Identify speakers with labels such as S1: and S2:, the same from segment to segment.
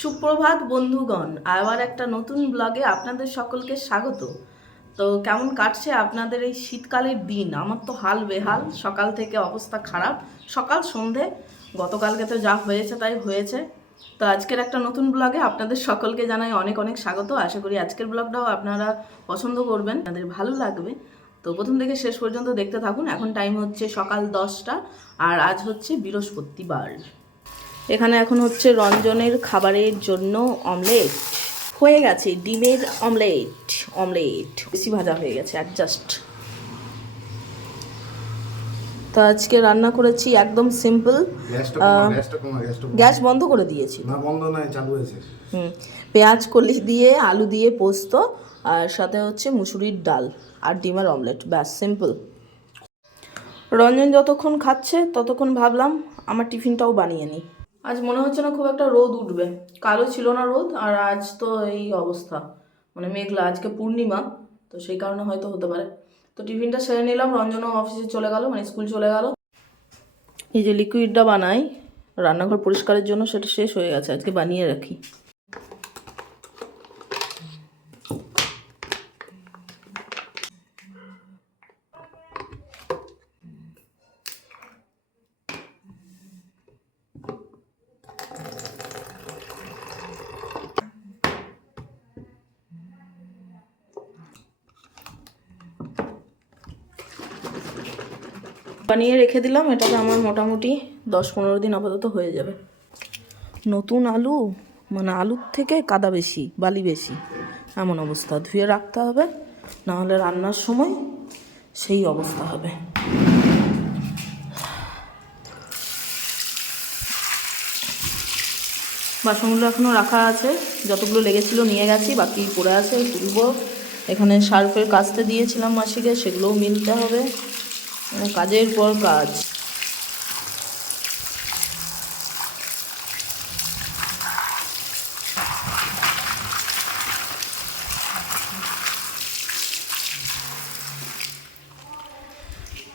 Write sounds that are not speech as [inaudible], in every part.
S1: সুপ্রভাত, বন্ধুগণ। আবার একটা নতুন ব্লগে আপনাদের সকলকে স্বাগত। তো কেমন কাটছে আপনাদের এই শীতকালের দিন? আমার তো হাল বেহাল, সকাল থেকে অবস্থা খারাপ। সকাল সন্ধে, গতকালকে তো যা হয়েছে তাই হয়েছে। তো আজকের একটা নতুন ব্লগে আপনাদের সকলকে জানাই অনেক অনেক স্বাগত। আশা করি আজকের ব্লগটাও আপনারা পছন্দ করবেন। আপনাদের ভালো লাগবে। তো প্রথম থেকে শেষ পর্যন্ত দেখতে থাকুন। এখন টাইম হচ্ছে সকাল দশটা আর আজ হচ্ছে বৃহস্পতিবার। এখানে এখন হচ্ছে রঞ্জনের খাবারের জন্য অমলেট হয়ে গেছে ডিমের অমলেট অমলেট বেশি ভাজা হয়ে গেছে অ্যাডজাস্ট তো আজকে রান্না করেছি একদম সিম্পল। গ্যাস বন্ধ করে দিয়েছি।
S2: না বন্ধ নাই চালু হয়েছে।
S1: হুম পেঁয়াজ কলি দিয়ে আলু দিয়ে পোস্ত আর সাথে হচ্ছে মুসুরির ডাল আর ডিমের অমলেট। ব্যাস সিম্পল রঞ্জন যতক্ষণ খাচ্ছে, ততক্ষণ ভাবলাম আমার টিফিনটাও বানিয়ে নিই। আজ মনে হচ্ছে না খুব একটা রোদ উঠবে। কালো ছিল না রোদ আর আজ তো এই অবস্থা। মানে মেঘলা, আজকে পূর্ণিমা, তো সেই কারণে হয়তো হতে পারে। তো টিফিনটা সেরে নিলাম, রঞ্জনও অফিসে চলে গেল মানে স্কুল চলে গেল। এই যে লিকুইডটা বানাই, রান্নাঘর পরিষ্কারের জন্য সেটা শেষ হয়ে গেছে, আজকে বানিয়ে রাখি। বানিয়ে রেখে দিলাম, এটাতে আমার মোটামুটি দশ পনেরো দিন আপাতত হয়ে যাবে। নতুন আলু মানে আলুর থেকে কাদা বেশি, বালি বেশি, এমন অবস্থা। ধুয়ে রাখতে হবে, নাহলে রান্নার সময় সেই অবস্থা হবে। বাসনগুলো এখনও রাখা আছে, যতগুলো লেগেছিল নিয়ে গেছি, বাকি পড়ে আছে, তুলবো। এখানে সার্ফের কাচতে দিয়েছিলাম মাসিকে, সেগুলোও মিলতে হবে। কাজের পর কাজ।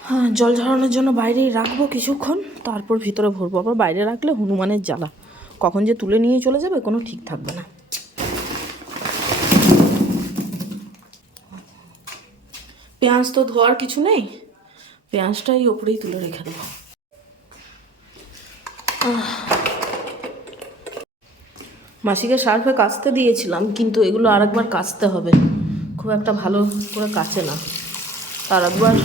S1: হ্যাঁ জল ঝরানোর জন্য বাইরেই রাখব কিছুক্ষণ, তারপর ভিতরে ভরবো। আবার বাইরে রাখলে হনুমানের জ্বালা। কখন যে তুলে নিয়ে চলে যাবে কোনো ঠিক থাকবে না। পেঁয়াজ তো ধোয়ার কিছু নেই? পেঁয়াজটা এই ওপরেই তুলে রেখে দেবো। মাসিকে সার্ফে কাচতে দিয়েছিলাম, কিন্তু এগুলো আরেকবার কাচতে হবে। খুব একটা ভালো করে কাচে না। তার একবার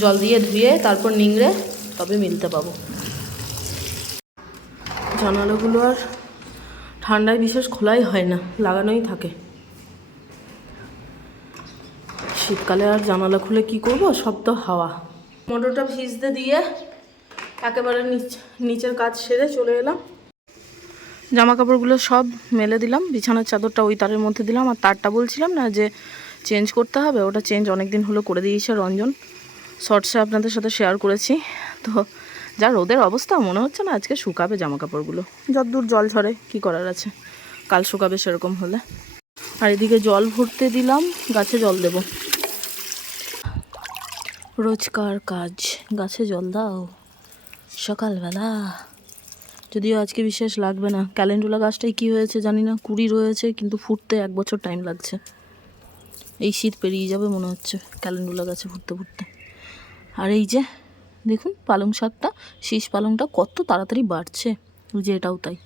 S1: জল দিয়ে ধুয়ে তারপর নিংড়ে তবে মিলতে পাবো। জানালাগুলো আর ঠান্ডায় বিশেষ খোলাই হয় না, লাগানোই থাকে। শীতকালে আর জানালা খুলে কি করব? সব তো হাওয়া। মোটরটা ভিজতে দিয়ে একেবারে নিচ, নিচের কাজ সেরে চলে এলাম। জামা কাপড়গুলো সব মেলে দিলাম। বিছানার চাদরটা ওই তারের মধ্যে দিলাম। আর তারটা বলছিলাম না যে চেঞ্জ করতে হবে, ওটা চেঞ্জ অনেক দিন হলো করে দিয়েছে রঞ্জন। শর্টসে আপনাদের সাথে শেয়ার করেছি। তো যা রোদের অবস্থা, মনে হচ্ছে না আজকে শুকাবে জামা কাপড়গুলো যতদূর জল ঝরে, কি করার আছে? কাল শুকাবে সেরকম হলে। আর এদিকে জল ভরতে দিলাম, গাছে জল দেব। রোজকার কাজ। গাছে জল দাও। সকালবেলা। যদিও আজকে বিশেষ লাগবে না। ক্যালেন্ডুলা গাছটাই কি হয়েছে জানি না। কুড়ি রয়েছে, কিন্তু ফুটতে এক বছর টাইম লাগছে। এই শীত পেরিয়ে যাবে মনে হচ্ছে ক্যালেন্ডুলা গাছে ফুটতে ফুটতে। আর এই যে, দেখুন পালং শাকটা, শীষ পালংটা কত তাড়াতাড়ি বাড়ছে। ওই যে এটাও তাই।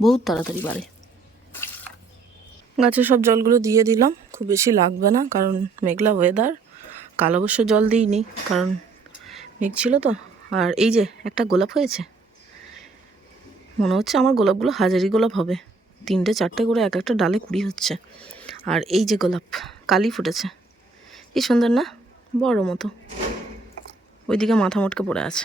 S1: বহুত তাড়াতাড়ি বাড়ে। গাছে সব জলগুলো দিয়ে দিলাম। খুব বেশি লাগবে না, কারণ মেঘলা ওয়েদার কাল অবশ্য জল দিইনি, কারণ মেঘ ছিল তো। আর এই যে একটা গোলাপ হয়েছে। মনে হচ্ছে আমার গোলাপগুলো হাজারি গোলাপ হবে। তিনটে, চারটে করে এক একটা ডালে কুড়ি হচ্ছে। আর এই যে গোলাপ, কালি ফুটেছে। কি সুন্দর না? বড় মতো। ওইদিকে মাথা মোটকে পড়ে আছে।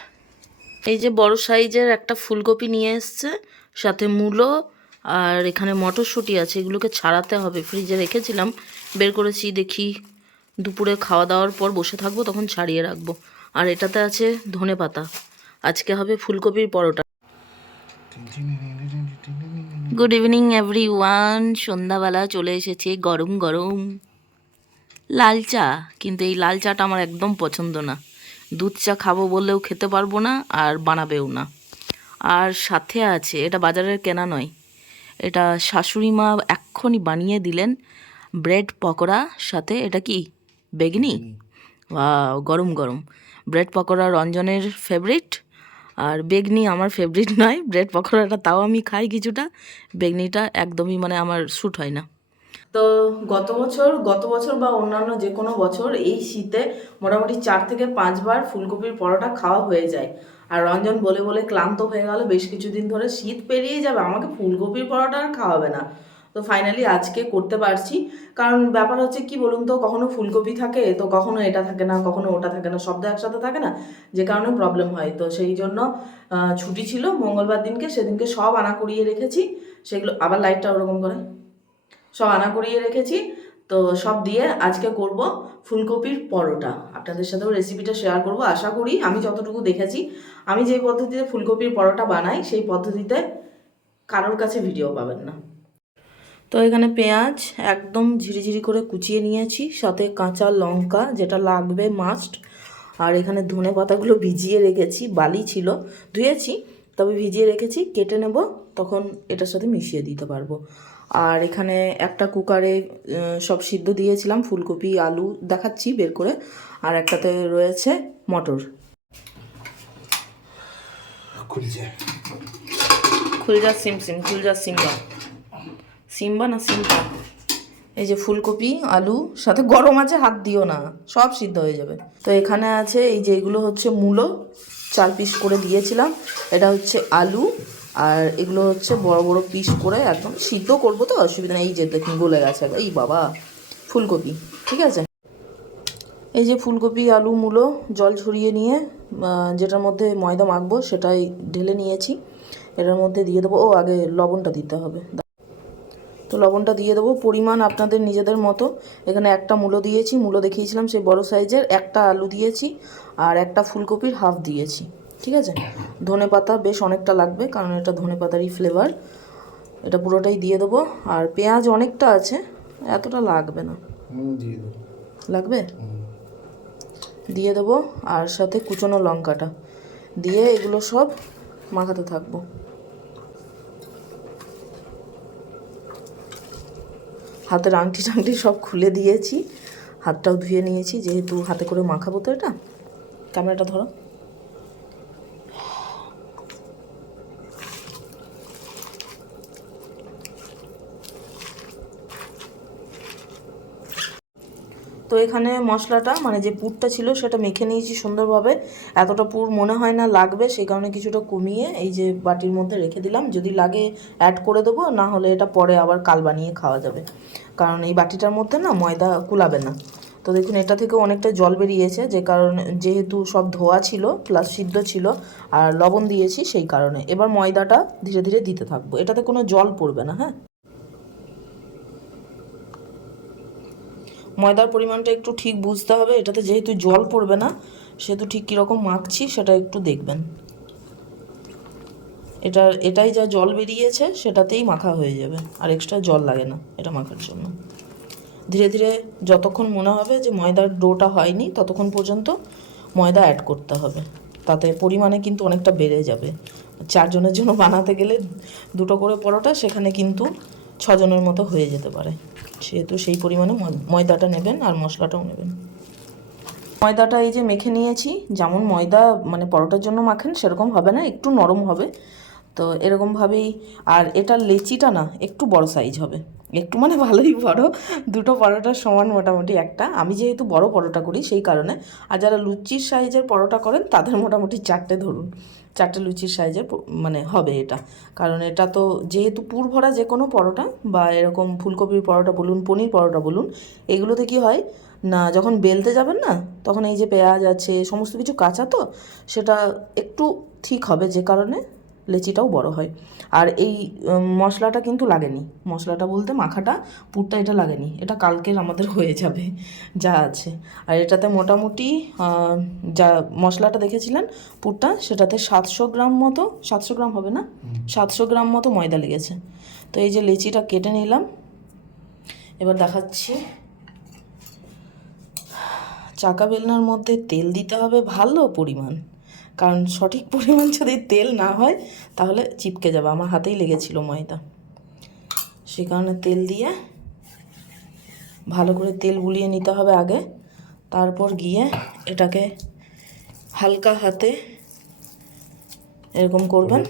S1: এই যে বড় সাইজের একটা ফুলকপি নিয়ে এসছে, সাথে মূলো আর এখানে মটরশুঁটি আছে। এগুলোকে ছাড়াতে হবে। ফ্রিজে রেখেছিলাম। বের করেছি, দেখি দুপুরে খাওয়া দাওয়ার পর বসে থাকব, তখন ছাড়িয়ে রাখব। আর এটাতে আছে ধনে পাতা। আজকে হবে ফুলকপির paratha. Good evening everyone সন্ধ্যাবেলা চলে এসেছে গরম গরম লাল চা। কিন্তু এই লাল চাটা আমার একদম পছন্দ না। দুধ চা খাব বললেও খেতে পারব না আর বানাবেও না। আর সাথে আছে, এটা বাজারের কেনা নয়, এটা শাশুড়ি মা এক্ষুনি বানিয়ে দিলেন ব্রেড পকোড়া। সাথে এটা কি? বেগনি? গরম গরম। ব্রেড পকোড়া রঞ্জনের ফেভারিট আর বেগনি আমার ফেভারিট [laughs] নয়। ব্রেড পকোড়াটা তাও আমি খাই কিছুটা। বেগনিটা একদমই মানে আমার শ্যুট হয় না। তো গত বছর গত বছর বা অন্যান্য যে কোনো বছর এই শীতে মোটামুটি চার থেকে পাঁচবার ফুলকপির পরোটা খাওয়া হয়ে যায়। আর রঞ্জন বলে বলে ক্লান্ত হয়ে গেল বেশ কিছুদিন ধরে শীত পেরিয়ে যাবে আমাকে ফুলকপির পরোটা আর খাওয়াবে না। তো ফাইনালি আজকে করতে পারছি। কারণ ব্যাপার হচ্ছে কি বলুন তো, কখনো ফুলকপি থাকে, তো কখনো এটা থাকে না, কখনো ওটা থাকে না শব্দ একসাথে থাকে না, যে কারণে প্রবলেম হয়। তো সেই জন্য ছুটি ছিল, মঙ্গলবার দিনকে, সেদিনকে সব আনা করিয়ে রেখেছি। সেগুলো, আবার লাইটটা ওরকম করে। সব আনা করিয়ে রেখেছি। তো সব দিয়ে আজকে করব ফুলকপির পরোটা। আপনাদের সাথেও রেসিপিটা শেয়ার করব, আশা করি আমি যতটুকু দেখেছি, আমি যে পদ্ধতিতে ফুলকপির পরোটা বানাই, সেই পদ্ধতিতে কারোর কাছে ভিডিও পাবেন না। তো এখানে পেঁয়াজ একদম ঝিরিঝিরি করে কুচিয়ে নিয়েছি সাথে কাঁচা লঙ্কা যেটা লাগবে মাস্ট আর এখানে ধনে পাতাগুলো ভিজিয়ে রেখেছি বালি ছিল ধুয়েছি তবে ভিজিয়ে রেখেছি কেটে নেব তখন এটার সাথে মিশিয়ে দিতে পারব। আর এখানে একটা কুকারে সব সিদ্ধ দিয়েছিলাম ফুলকপি আলু দেখাচ্ছি বের করে আর একটাতে রয়েছে মটর। খুলজা সিম সিম খুলজা সিম্বা সিম্বা না সিম্বা এই যে ফুলকপি, আলু, সাথে গরম আছে, হাত দিও না। সব সিদ্ধ হয়ে যাবে। তো এখানে আছে, এই যে এগুলো হচ্ছে মূলো, চার পিস করে দিয়েছিলাম। এটা হচ্ছে আলু, আর এগুলো হচ্ছে বড় বড় পিস করে একদম সিদ্ধ করব, তো অসুবিধা নেই। এই যে দেখুন, গলে গেছে এই বাবা, ফুলকপি, ঠিক আছে? এই যে ফুলকপি, আলু, মূলো, জল ঝরিয়ে নিয়ে যেটার মধ্যে ময়দা মাখবো, সেটাই ঢেলে নিয়েছি। এটার মধ্যে দিয়ে দেবো। ও, আগে লবণটা দিতে হবে। তো লবণটা দিয়ে দেবো। পরিমাণ আপনাদের নিজেদের মতো। এখানে একটা মূলো দিয়েছি মূলো দেখিয়েছিলাম সেই বড় সাইজের। একটা আলু দিয়েছি আর একটা ফুলকপির হাফ দিয়েছি। ঠিক আছে? ধনে পাতা বেশ অনেকটা লাগবে কারণ এটা ধনে পাতারই ফ্লেভার এটা পুরোটাই দিয়ে দেবো। আর পেঁয়াজ অনেকটা আছে এতটা লাগবে না। লাগবে? দিয়ে দেবো। আর সাথে কুচনো লঙ্কাটা। দিয়ে এগুলো সব মাখাতে থাকব। হাতের আংটি টাংটি সব খুলে দিয়েছি। হাতটাও ধুয়ে নিয়েছি, যেহেতু হাতে করে মাখাবো তো এটা। ক্যামেরাটা ধরো। তো এখানে মশলাটা মানে যে পুরটা ছিল সেটা মেখে নিয়েছি সুন্দরভাবে। এতটা পুর মনে হয় না লাগবে সেই কারণে কিছুটা কমিয়ে এই যে বাটির মধ্যে রেখে দিলাম। যদি লাগে অ্যাড করে দেবো, না হলে এটা পরে আবার কাল বানিয়ে খাওয়া যাবে। কারণ এই বাটিটার মধ্যে না ময়দা কুলাবে না। তো দেখুন, এটা থেকে অনেকটা জল বেরিয়েছে, যে কারণে, যেহেতু সব ধোয়া ছিল প্লাস সিদ্ধ ছিল, আর লবণ দিয়েছি সেই কারণে। এবার ময়দাটা ধীরে ধীরে দিতে থাকব। এটাতে কোনো জল পড়বে না হ্যাঁ? ময়দার পরিমাণটা একটু ঠিক বুঝতে হবে। এটাতে যেহেতু জল পড়বে না, সেহেতু ঠিক কীরকম মাখছি সেটা একটু দেখবেন। এটা, এটাই যা জল বেরিয়েছে, সেটাতেই মাখা হয়ে যাবে। আর এক্সট্রা জল লাগে না এটা মাখার জন্য। ধীরে ধীরে যতক্ষণ মনে হবে যে ময়দার ডোটা হয়নি, ততক্ষণ পর্যন্ত ময়দা অ্যাড করতে হবে। তাতে পরিমাণে কিন্তু অনেকটা বেড়ে যাবে। চারজনের জন্য বানাতে গেলে দুটো করে পরোটা, সেখানে কিন্তু ছজনের মতো হয়ে যেতে পারে। সেহেতু সেই পরিমাণে ময়- ময়দাটা নেবেন আর মশলাটাও নেবেন। ময়দাটা এই যে মেখে নিয়েছি, যেমন ময়দা মানে পরোটার জন্য মাখেন, সেরকম হবে না, একটু নরম হবে। তো এরকমভাবেই আর এটার লেচিটা না একটু বড় সাইজ হবে। একটু মানে ভালোই বড়, দুটো পরোটার সমান মোটামুটি একটা। আমি যেহেতু বড় পরোটা করি সেই কারণে। আর যারা লুচির সাইজের পরোটা করেন, তাদের মোটামুটি চারটে ধরুন। চারটে লুচির সাইজের মানে হবে এটা। কারণ এটা তো যেহেতু পুর ভরা যে কোনো পরোটা, বা এরকম ফুলকপির পরোটা বলুন, পনির পরোটা বলুন, এগুলোতে কি হয় না, যখন বেলতে যাবেন না, তখন এই যে পেঁয়াজ আছে, সমস্ত কিছু কাঁচা তো, সেটা একটু ঠিক হবে যে কারণে লেচিটাও বড় হয়। আর এই মশলাটা কিন্তু লাগেনি। মশলাটা বলতে মাখাটা পুরটা এটা লাগেনি। এটা কালকের আমাদের হয়ে যাবে যা আছে। আর এটাতে মোটামুটি যা মশলাটা দেখেছিলেন পুরটা সেটাতে সাতশো গ্রাম মতো সাতশো গ্রাম হবে না? সাতশো গ্রাম মতো ময়দা লেগেছে। তো এই যে লেচিটা কেটে নিলাম। এবার দেখাচ্ছি। চাকা বেলনার মধ্যে তেল দিতে হবে ভালো পরিমাণ। কারণ সঠিক পরিমাণ যদি তেল না হয়, তাহলে চিপকে যাবে। আমার হাতেই লেগেছিল ময়দা। সে কারণে তেল দিয়ে ভালো করে তেল বুলিয়ে নিতে হবে আগে। তারপর গিয়ে এটাকে হালকা হাতে এরকম করবেন।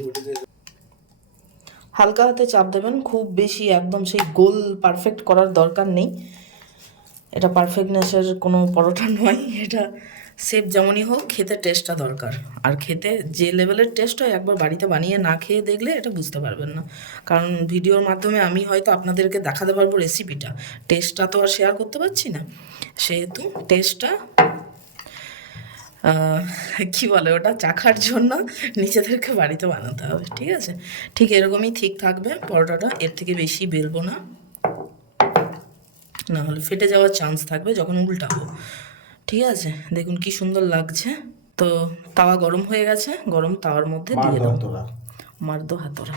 S1: হালকা হাতে চাপ দেবেন। খুব বেশি একদম সেই গোল পারফেক্ট করার দরকার নেই। এটা পারফেক্টনেসের কোনো পরোটা নয়। এটা সেপ যেমনই হোক, খেতে টেস্টটা দরকার। আর খেতে যে লেভেলের টেস্ট হয়, একবার বাড়িতে বানিয়ে না খেয়ে দেখলে এটা বুঝতে পারবেন না। কারণ ভিডিওর মাধ্যমে আমি হয়তো আপনাদেরকে দেখাতে পারব রেসিপিটা টেস্টটা তো আর শেয়ার করতে পারছি না। সেহেতু টেস্টটা কি বলে ওটা? চাখার জন্য নিজেদেরকে বাড়িতে বানাতে হবে, ঠিক আছে? ঠিক এরকমই ঠিক থাকবে, পরোটাটা এর থেকে বেশি বেলবো না। না হলে ফেটে যাওয়ার চান্স থাকবে যখন উল্টাবো। ঠিক আছে দেখুন কি সুন্দর লাগছে। তো তাওয়া গরম হয়ে গেছে গরম তাওয়ার মধ্যে দিয়ে দাও মারদো হাতরা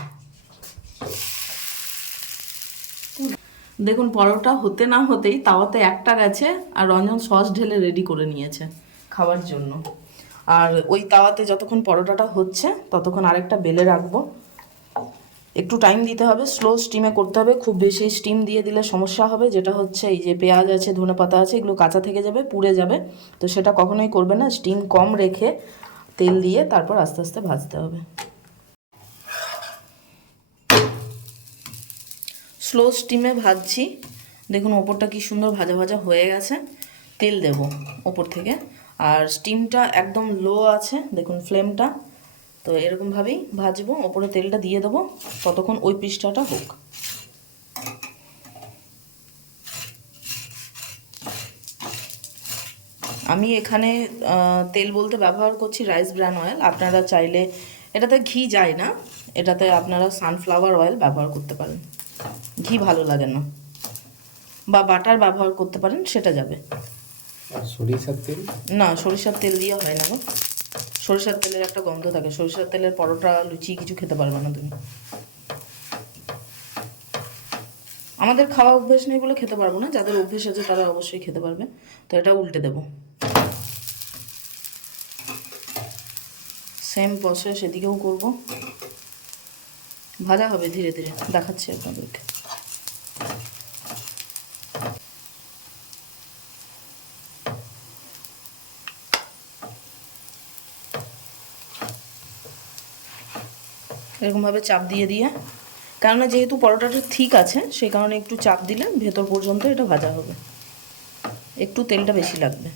S1: দেখুন পরোটা হতে না হতেই তাওয়াতে একটা গেছে আর রঞ্জন সস ঢেলে রেডি করে নিয়েছে খাওয়ার জন্য। আর ওই তাওয়াতে যতক্ষণ পরোটাটা হচ্ছে ততক্ষণ আরেকটা বেলে রাখব। একটু টাইম দিতে হবে স্লো স্টিমে করতে হবে, খুব বেশি স্টিম দিয়ে দিলে সমস্যা হবে, যেটা হচ্ছে এই যে পেঁয়াজ আছে, ধনে পাতা আছে, এগুলো কাঁচা থেকে যাবে, পুড়ে যাবে, তো সেটা কখনোই করবে না স্টিম কম রেখে তেল দিয়ে তারপর আস্তে আস্তে ভাজতে হবে। স্লো স্টিমে ভাজছি, দেখুন ওপরটা কি সুন্দর ভাজা ভাজা হয়ে গেছে, তেল দেব ওপর থেকে, আর স্টিমটা একদম লো আছে, দেখুন ফ্লেমটা তো এরকমভাবেই ভাজবো ওপরে তেলটা দিয়ে দেবো ততক্ষণ ওই পৃষ্ঠাটা হোক। আমি এখানে তেল বলতে ব্যবহার করছি রাইস ব্র্যান অয়েল। আপনারা চাইলে এটাতে ঘি যায় না এটাতে আপনারা সানফ্লাওয়ার অয়েল ব্যবহার করতে পারেন। ঘি ভালো লাগে না। বা বাটার ব্যবহার করতে পারেন সেটা যাবে।
S2: সরিষার তেল?
S1: না সরিষার তেল দিয়ে হয় না গো। সরিষার তেলের একটা গন্ধ থাকে। সরিষার তেলের পরোটা, লুচি কিছু খেতে পারবে না তুমি। আমাদের খাওয়া অভ্যেস নেই বলে খেতে পারব না। যাদের অভ্যেস আছে তারা অবশ্যই খেতে পারবে। তো এটা উল্টে দেবো। সেম প্রসেস এদিকেও করব। ভাজা হবে ধীরে ধীরে। দেখাচ্ছি আপনাদেরকে। এরকমভাবে চাপ দিয়ে দিয়ে। কেননা যেহেতু পরোটাটা ঠিক আছে, সেই কারণে একটু চাপ দিলে ভেতর পর্যন্ত এটা ভাজা হবে। একটু তেলটা বেশি লাগবে।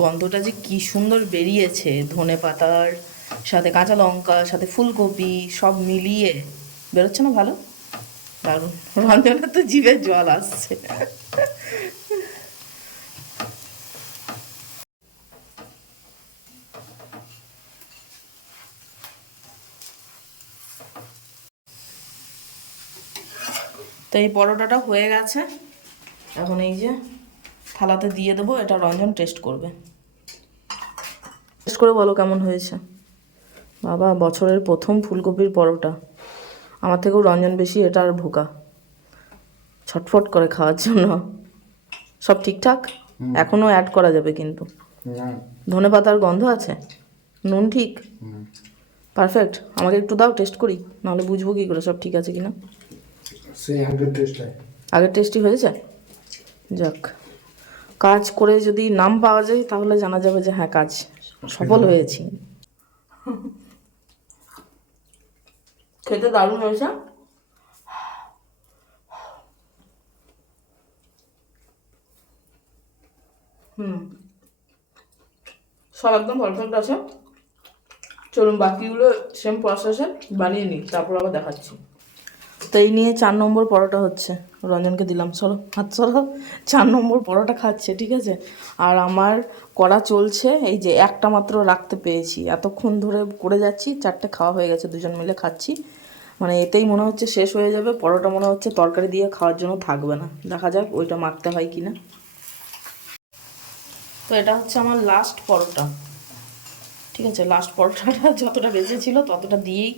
S1: গন্ধটা যে কি সুন্দর বেরিয়েছে ধনে পাতার সাথে কাঁচা লঙ্কা, সাথে ফুলকপি, সব মিলিয়ে বেরোচ্ছে না ভালো? দারুণ। রঞ্জনের তো জিভে জল আসছে। তো এই পরোটাটা হয়ে গেছে। এখন এই যে থালাতে দিয়ে দেবো, এটা রঞ্জন টেস্ট করবে। টেস্ট করে বলো কেমন হয়েছে? বাবা বছরের প্রথম ফুলকপির পরোটা। আমার থেকেও রঞ্জন বেশি এটা আর ভোকা ছটফট করে খাওয়ার জন্য। সব ঠিকঠাক? এখনও অ্যাড করা যাবে কিন্তু। ধনে পাতার গন্ধ আছে? নুন ঠিক? পারফেক্ট আমাকে একটু দাও টেস্ট করি। নাহলে বুঝব কী করে সব ঠিক আছে কি না আগের টেস্টই হয়েছে? যাক। কাজ করে যদি নাম পাওয়া যায় তাহলে জানা যাবে যে হ্যাঁ কাজ সফল হয়েছি। খেতে দারুণ হয়েছে হুম সব একদম পারফেক্ট আছে চলুন বাকিগুলো সেম প্রসেসে বানিয়ে নিই তারপর আবার দেখাচ্ছি তো এই নিয়ে চার নম্বর পরোটা হচ্ছে। রঞ্জনকে দিলাম, চলো, হাত চলো। চার নম্বর পরোটা খাচ্ছে, ঠিক আছে? আর আমার করা চলছে, এই যে একটা মাত্র রাখতে পেয়েছি এতক্ষণ ধরে করে যাচ্ছি, চারটে খাওয়া হয়ে গেছে, দুজন মিলে খাচ্ছি। মানে এতেই মনে হচ্ছে শেষ হয়ে যাবে, পরোটা মনে হচ্ছে তরকারি দিয়ে খাওয়ার জন্য থাকবে না। দেখা যাক ওইটা মাখতে হয় কি না তো এটা হচ্ছে আমার লাস্ট পরোটা। ঠিক আছে লাস্ট পরোটাটা যতটা বেঁচেছিল ততটা দিয়েই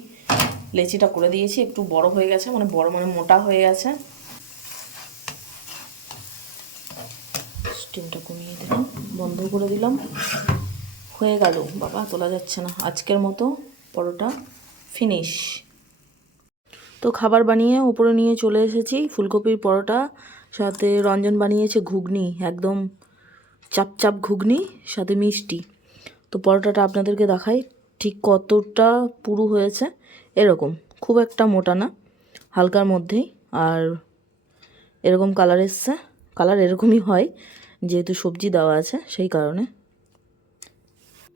S1: লেচিটা করে দিয়েছি, একটু বড় হয়ে গেছে মানে বড় মানে মোটা হয়ে গেছে। স্টিমটা কমিয়ে দিলাম, বন্ধ করে দিলাম। হয়ে গেল, বাবা, তোলা যাচ্ছে না। আজকের মতো পরোটা ফিনিশ তো খাবার বানিয়ে উপরে নিয়ে চলে এসেছি, ফুলকপির পরোটা, সাথে রঞ্জন বানিয়েছে ঘুগনি, একদম চাপ চাপ ঘুগনি, সাথে মিষ্টি। তো পরোটাটা আপনাদেরকে দেখাই, ঠিক কতটা পুরু হয়েছে এরকম। খুব একটা মোটা না, হালকার মধ্যেই। আর এরকম কালার এসছে কালার এরকমই হয়, যেহেতু সবজি দেওয়া আছে সেই কারণে।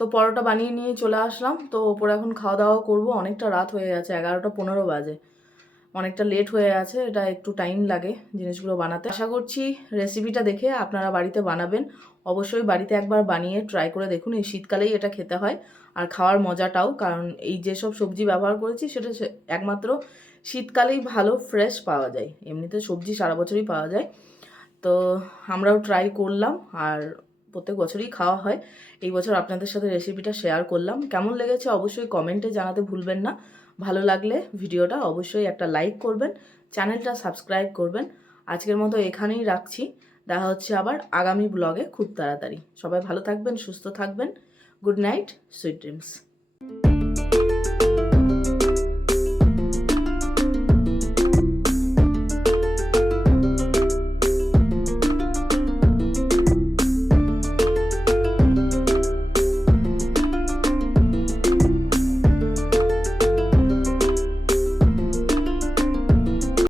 S1: তো পরোটা বানিয়ে নিয়ে চলে আসলাম। তো ওপরে এখন খাওয়া দাওয়া করব। অনেকটা রাত হয়ে গেছে, এগারোটা পনেরো বাজে। অনেকটা লেট হয়ে আছে, এটা একটু টাইম লাগে জিনিসগুলো বানাতে। আশা করছি রেসিপিটা দেখে আপনারা বাড়িতে বানাবেন। অবশ্যই বাড়িতে একবার বানিয়ে ট্রাই করে দেখুন, এই শীতকালেই এটা খেতে হয়। আর খাওয়ার মজাটাও, কারণ এই যেসব সবজি ব্যবহার করেছি, সেটা একমাত্র শীতকালেই ভালো ফ্রেশ পাওয়া যায়। এমনিতে সবজি সারা বছরই পাওয়া যায়। তো আমরাও ট্রাই করলাম, আর প্রত্যেক বছরই খাওয়া হয়। এই বছর আপনাদের সাথে রেসিপিটা শেয়ার করলাম। কেমন লেগেছে অবশ্যই কমেন্টে জানাতে ভুলবেন না। ভালো লাগলে ভিডিওটা অবশ্যই একটা লাইক করবেন চ্যানেলটা সাবস্ক্রাইব করবেন। আজকের মতো এখানেই রাখছি। দেখা হচ্ছে আবার আগামী ব্লগে খুব তাড়াতাড়ি। সবাই ভালো থাকবেন, সুস্থ থাকবেন। Good night sweet dreams